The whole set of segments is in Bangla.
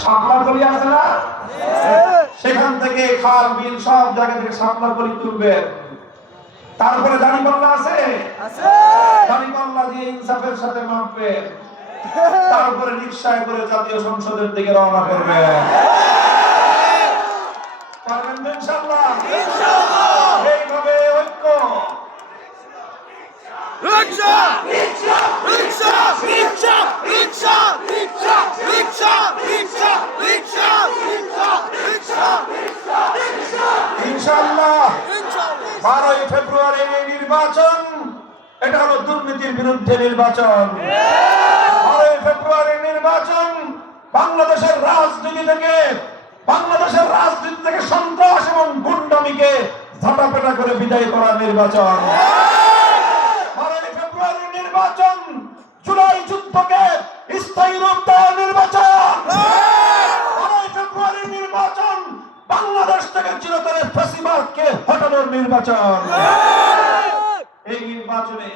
শাপলা কলি আছে না, সেখান থেকে খাল বিল সব জায়গা থেকে শাপলা কলি তুলবেন। তারপরে দাড়িপাল্লা আছে, দাড়িপাল্লা দিয়ে ইনসাফের সাথে মাপবেন। তারপরে রিকশায় করে জাতীয় সংসদের দিকে রওনা করবেন। পারবেন তো ইনশাআল্লাহ? এইভাবে ঐক্য। রিকশা রিকশা রিকশা রিকশা রিকশা রিকশা রিকশা রিকশা রিকশা রিকশা রিকশা ইনশাআল্লাহ 12ই ফেব্রুয়ারি নির্বাচন, এটা হলো দুর্নীতির বিরুদ্ধে নির্বাচন। 12ই ফেব্রুয়ারি নির্বাচন বাংলাদেশের রাজনীতি থেকে সন্ত্রাস এবং গুন্ডামিকে ঝাঁটাপেটা করে বিদায় করার নির্বাচন। 12ই ফেব্রুয়ারি নির্বাচন জুলাই যুদ্ধকে স্থায়ী রূপ দেওয়ার নির্বাচন। 12ই ফেব্রুয়ারি নির্বাচন বাংলাদেশ থেকে চিরতরে ফ্যাসিবাদকে হটানোর নির্বাচন। এই নির্বাচনে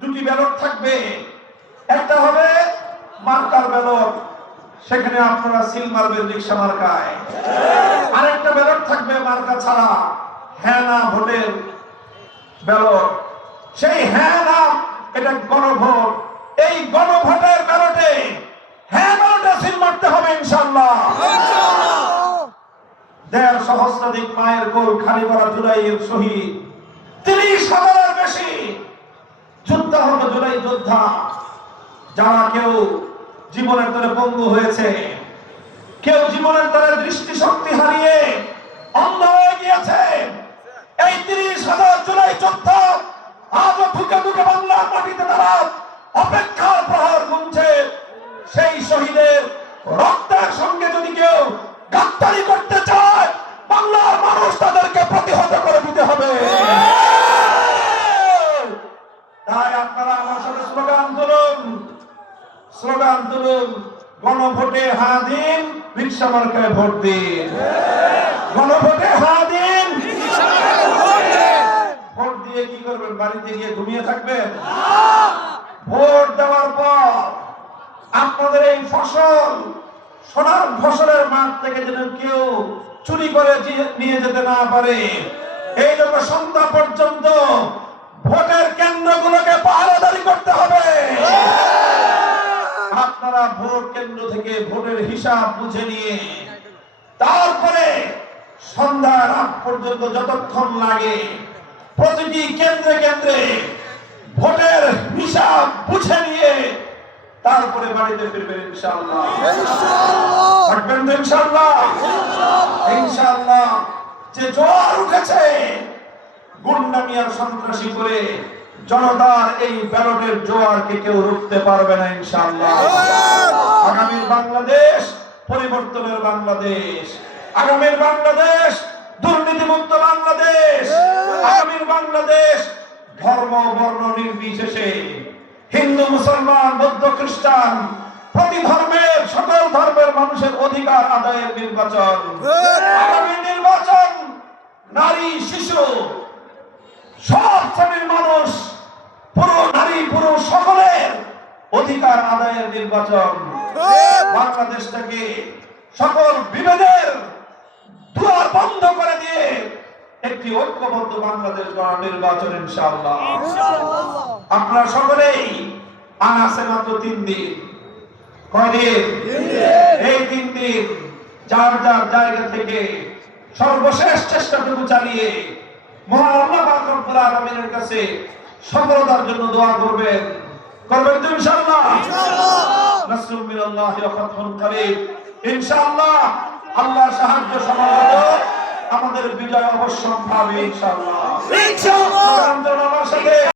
দুটি ব্যালট থাকবে, একটা হবে মার্কার ব্যালট, সেখানে আপনারা সিল মারবেন রিকশা মার্কায়। আরেকটা ব্যালট থাকবে মার্কা ছাড়া, হ্যাঁ না ভোটের ব্যালট। সেই হ্যাঁ না, এটা গণভোট। এই গণভোটের ব্যালটে হ্যাঁ ব্যালটে সিল মারতে হবে ইনশাআল্লাহ। 1.5 সহস্রাধিক মায়ের কোল খালি করা জুলাইয়ের শহীদ, 30,000-এর বেশি যোদ্ধা জুলাই যোদ্ধা, যারা কেউ জীবনের তরে পঙ্গু হয়েছে, কেউ জীবনের তরে দৃষ্টিশক্তি হারিয়ে অন্ধ হয়ে গিয়েছে। এই 30,000 জুলাই যোদ্ধা আজও বুকে বুকে বাংলার মাটিতে তারা অপেক্ষার প্রহর গুনছে। সেই শহীদের রক্তের সঙ্গে যদি কেউ গাদ্দারি করতে চায়, বাংলার মানুষ তাদেরকে প্রতিহত করে দিতে হবে। তাই আপনারা আমার সাথে স্লোগান তুলুন, গণভোটে হ্যাঁ দিন, রিকশা মার্কায় ভোট দিন। গণভোটে হ্যাঁ দিন, ভোট দিয়ে কি করবেন? বাড়িতে গিয়ে ঘুমিয়ে থাকবেন? ভোট দেওয়ার পর আপনাদের এই ফসল, সোনার ফসলের মাঠ থেকে যেন কেউ চুরি করে নিয়ে যেতে না পারে, এই জন্য সন্ধ্যা পর্যন্ত ভোটের কেন্দ্রগুলোকে পাহারাদারি করতে হবে। আপনারা ভোট কেন্দ্র থেকে ভোটের হিসাব বুঝে নিয়ে তারপরে সন্ধ্যার আগ পর্যন্ত যতক্ষণ লাগে প্রতিটি কেন্দ্রে কেন্দ্রে ভোটের হিসাব বুঝে নিয়ে তারপরে বাড়িতে ফিরবেন ইনশাআল্লাহ। থাকবেন তো ইনশাআল্লাহ? ইনশাআল্লাহ। যে জোয়ার উঠেছে গুন্ডামি আর সন্ত্রাসী করে, জনতার এই ব্যালটের জোয়ারকে কেউ রুখতে পারবে না ইনশাআল্লাহ। আগামীর বাংলাদেশ পরিবর্তনের বাংলাদেশ, আগামীর বাংলাদেশ দুর্নীতিমুক্ত বাংলাদেশ, আগামীর বাংলাদেশ ধর্ম বর্ণ নির্বিশেষে হিন্দু মুসলমান বৌদ্ধ খ্রিস্টান প্রতি ধর্মের সকল ধর্মের মানুষের অধিকার আদায়ের নির্বাচন। আগামী নির্বাচন নারী শিশু সব শ্রেণীর মানুষ, পুরো নারী পুরুষ সকলের অধিকার আদায়ের নির্বাচন। বাংলাদেশটাকে সকল বিভেদের দুয়ার বন্ধ করে দিয়ে একটি ঐক্যবদ্ধ বাংলাদেশ গড়ার নির্বাচন ইনশাআল্লাহ। আপনারা সকলেই আছে মাত্র 3 দিন। কয়দিন? এই 3 দিন যার যার জায়গা থেকে সর্বশেষ চেষ্টাটুকু চালিয়ে মহান আল্লাহ পাক রব্বুল আলামিনের কাছে সফলতার জন্য দোয়া করবেন তো ইনশাআল্লাহ? নাসরুম মিনাল্লাহি ওয়া ফাতহুন করিব। ইনশাআল্লাহ আল্লাহর সাহায্য সমবেত আমাদের বিজয় অবশ্যম্ভাবী ইনশাআল্লাহ। ইনশাআল্লাহ। আমার সাথে